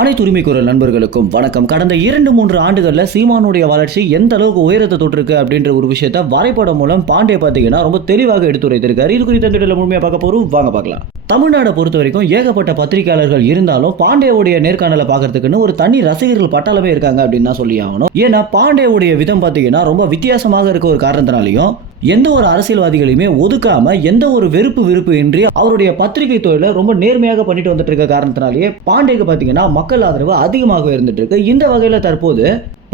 அனைத்து உரிமை குரல் நண்பர்களுக்கும் வணக்கம். கடந்த இரண்டு மூன்று ஆண்டுகளில் சீமானுடைய வளர்ச்சி எந்த அளவுக்கு உயரத்தை தொட்டிருக்கு அப்படின்ற ஒரு விஷயத்த வரைபடம் மூலம் பாண்டே பார்த்தீங்கன்னா ரொம்ப தெளிவாக எடுத்துரைத்திருக்காரு. இது குறித்த முழுமையாக பார்க்க போறோம்? வாங்க பார்க்கலாம். தமிழ்நாடை பொறுத்த வரைக்கும் ஏகப்பட்ட பத்திரிகையாளர்கள் இருந்தாலும் பாண்டேவுடைய நேர்காணலை பார்க்கறதுக்குன்னு ஒரு தனி ரசிகர்கள் பட்டாளமே இருக்காங்க அப்படின்னு தான் சொல்லி ஆகணும். ஏன்னா பாண்டேவுடைய விதம் பார்த்தீங்கன்னா ரொம்ப வித்தியாசமாக இருக்க ஒரு காரணத்தினாலையும் எந்த ஒரு அரசியல்வாதிகளையுமே ஒதுக்காம எந்த ஒரு வெறுப்பு விருப்பு இன்றி அவருடைய பத்திரிகை தொழிலை ரொம்ப நேர்மையாக பண்ணிட்டு வந்துட்டு இருக்க காரணத்தினாலேயே பாண்டேக்கு பார்த்தீங்கன்னா மக்கள் ஆதரவு அதிகமாக இருந்துட்டு இருக்கு. இந்த வகையில் தற்போது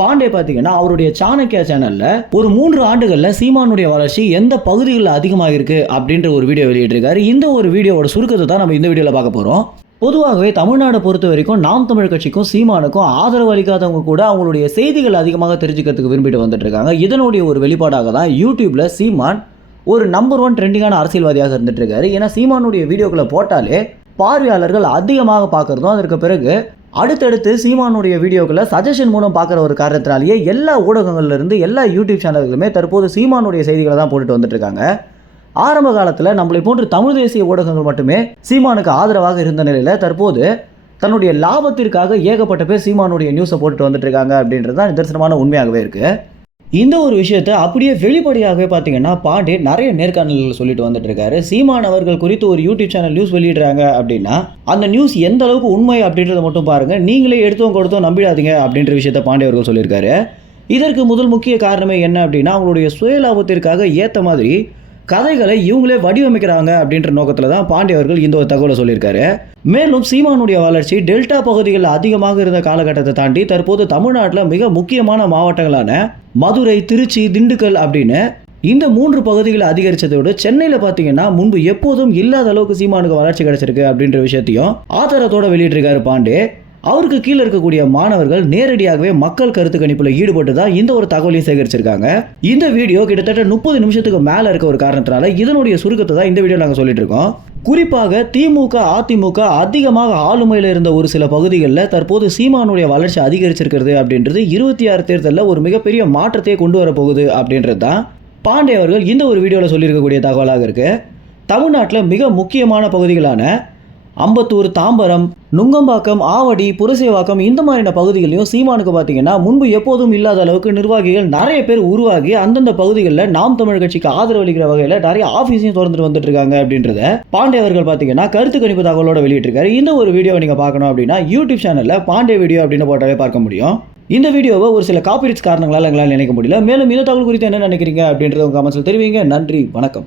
பாண்டே பார்த்தீங்கன்னா அவருடைய சாணக்கியா சேனல்ல ஒரு மூன்று ஆண்டுகள்ல சீமானுடைய வளர்ச்சி எந்த பகுதிகளில் அதிகமாக இருக்கு அப்படின்ற ஒரு வீடியோ வெளியிட்டிருக்காரு. இந்த ஒரு வீடியோவோட சுருக்கத்தை தான் நம்ம இந்த வீடியோவில் பார்க்க போறோம். பொதுவாகவே தமிழ்நாடை பொறுத்த வரைக்கும் நாம் தமிழ் கட்சிக்கும் சீமானுக்கும் ஆதரவு அளிக்காதவங்க கூட அவங்களுடைய செய்திகள் அதிகமாக தெரிஞ்சுக்கிறதுக்கு விரும்பிட்டு வந்துட்டு இருக்காங்க. இதனுடைய ஒரு வெளிப்பாடாக தான் யூடியூப்ல சீமான் ஒரு நம்பர் ஒன் ட்ரெண்டிங்கான அரசியல்வாதியாக இருந்துட்டு இருக்காரு. ஏன்னா சீமானுடைய வீடியோக்களை போட்டாலே பார்வையாளர்கள் அதிகமாக பார்க்கறதும் அதற்கு பிறகு அடுத்தடுத்து சீமானுடைய வீடியோக்களை சஜஷன் மூலம் பார்க்குற ஒரு காரணத்தினாலேயே எல்லா ஊடகங்கள்லேருந்து எல்லா யூடியூப் சேனல்களுமே தற்போது சீமானுடைய செய்திகளை தான் போட்டுட்டு வந்துட்டு இருக்காங்க. ஆரம்ப காலத்தில் நம்மளை போன்று தமிழ் தேசிய ஊடகங்கள் மட்டுமே சீமானுக்கு ஆதரவாக இருந்த நிலையில் தற்போது தன்னுடைய லாபத்திற்காக ஏகப்பட்ட பேர் சீமானுடைய நியூஸை போட்டுட்டு வந்துட்டு இருக்காங்க அப்படின்றது தான் நிதர்சனமான உண்மையாகவே இருக்குது இந்த ஒரு விஷயத்தை அப்படியே வெளிப்படையாகவே பார்த்தீங்கன்னா பாண்டே நிறைய நேர்காணல்கள் சொல்லிட்டு வந்துட்டு இருக்காரு. சீமான் அவர்கள் குறித்து ஒரு யூடியூப் சேனல் நியூஸ் வெளியிடுறாங்க அப்படின்னா அந்த நியூஸ் எந்த அளவுக்கு உண்மை அப்படின்றத மட்டும் பாருங்க. நீங்களே எடுத்தோம் கொடுத்தோம் நம்பிடாதீங்க அப்படின்ற விஷயத்த பாண்டே அவர்கள் சொல்லியிருக்காரு. இதற்கு முதல் முக்கிய காரணமே என்ன அப்படின்னா அவங்களுடைய சுயலாபத்திற்காக ஏற்ற மாதிரி கதைகளை இவங்களே வடிவமைக்கிறாங்க அப்படின்ற நோக்கத்தில் தான் பாண்டிய அவர்கள் இந்த ஒரு தகவலை சொல்லியிருக்காரு. மேலும் சீமானுடைய வளர்ச்சி டெல்டா பகுதிகளில் அதிகமாக இருந்த காலகட்டத்தை தாண்டி தற்போது தமிழ்நாட்டில் மிக முக்கியமான மாவட்டங்களான மதுரை திருச்சி திண்டுக்கல் அப்படின்னு இந்த மூன்று பகுதிகளை அதிகரிச்சதை விட சென்னையில் பார்த்தீங்கன்னா முன்பு எப்போதும் இல்லாத அளவுக்கு சீமானுக்கு வளர்ச்சி கிடைச்சிருக்கு அப்படின்ற விஷயத்தையும் ஆதாரத்தோட வெளியிட்டிருக்காரு பாண்டே. அவருக்கு கீழே இருக்கக்கூடிய மாணவர்கள் நேரடியாகவே மக்கள் கருத்து கணிப்பில் ஈடுபட்டு தான் இந்த ஒரு தகவலையும் சேகரிச்சிருக்காங்க. இந்த வீடியோ கிட்டத்தட்ட முப்பது நிமிஷத்துக்கு மேலே இருக்க ஒரு காரணத்தினால இதனுடைய சுருக்கத்தை தான் இந்த வீடியோ நாங்கள் சொல்லிட்டு இருக்கோம். குறிப்பாக திமுக அதிமுக அதிகமாக ஆளுமையில் இருந்த ஒரு சில பகுதிகளில் தற்போது சீமானுடைய வளர்ச்சி அதிகரிச்சிருக்கிறது அப்படின்றது இருபத்தி ஆறு தேர்தலில் ஒரு மிகப்பெரிய மாற்றத்தை கொண்டு வரப்போகுது அப்படின்றது தான் பாண்டே அவர்கள் இந்த ஒரு வீடியோவில் சொல்லியிருக்கக்கூடிய தகவலாக இருக்கு. தமிழ்நாட்டில் மிக முக்கியமான பகுதிகளான அம்பத்தூர் தாம்பரம் நுங்கம்பாக்கம் ஆவடி புரசேவாக்கம் இந்த மாதிரியான பகுதிகளையும் சீமானுக்கு பார்த்தீங்கன்னா முன்பு எப்போதும் இல்லாத அளவுக்கு நிர்வாகிகள் நிறைய பேர் உருவாகி அந்தந்த பகுதிகளில் நாம் தமிழ் கட்சிக்கு ஆதரவு அளிக்கிற வகையில் நிறைய ஆஃபீஸையும் திறந்துட்டு வந்துட்டு இருக்காங்க அப்படின்றத பாண்டே அவர்கள் பார்த்தீங்கன்னா கருத்து கணிப்பு தகவலோட வெளியிட்டிருக்காரு. இந்த ஒரு வீடியோவை நீங்கள் பார்க்கணும் அப்படின்னா யூடியூப் சேனலில் பாண்டே வீடியோ அப்படின்னு போட்டாலே பார்க்க முடியும். இந்த வீடியோவை ஒரு சில காப்பிரைட்ஸ் காரணங்களால் எங்களால் நினைக்க முடியல. மேலும் இந்த தகவல் குறித்து என்ன நினைக்கிறீங்க அப்படின்றத உங்கள் கமெண்ட்ஸில் தெரிவிங்க. நன்றி வணக்கம்.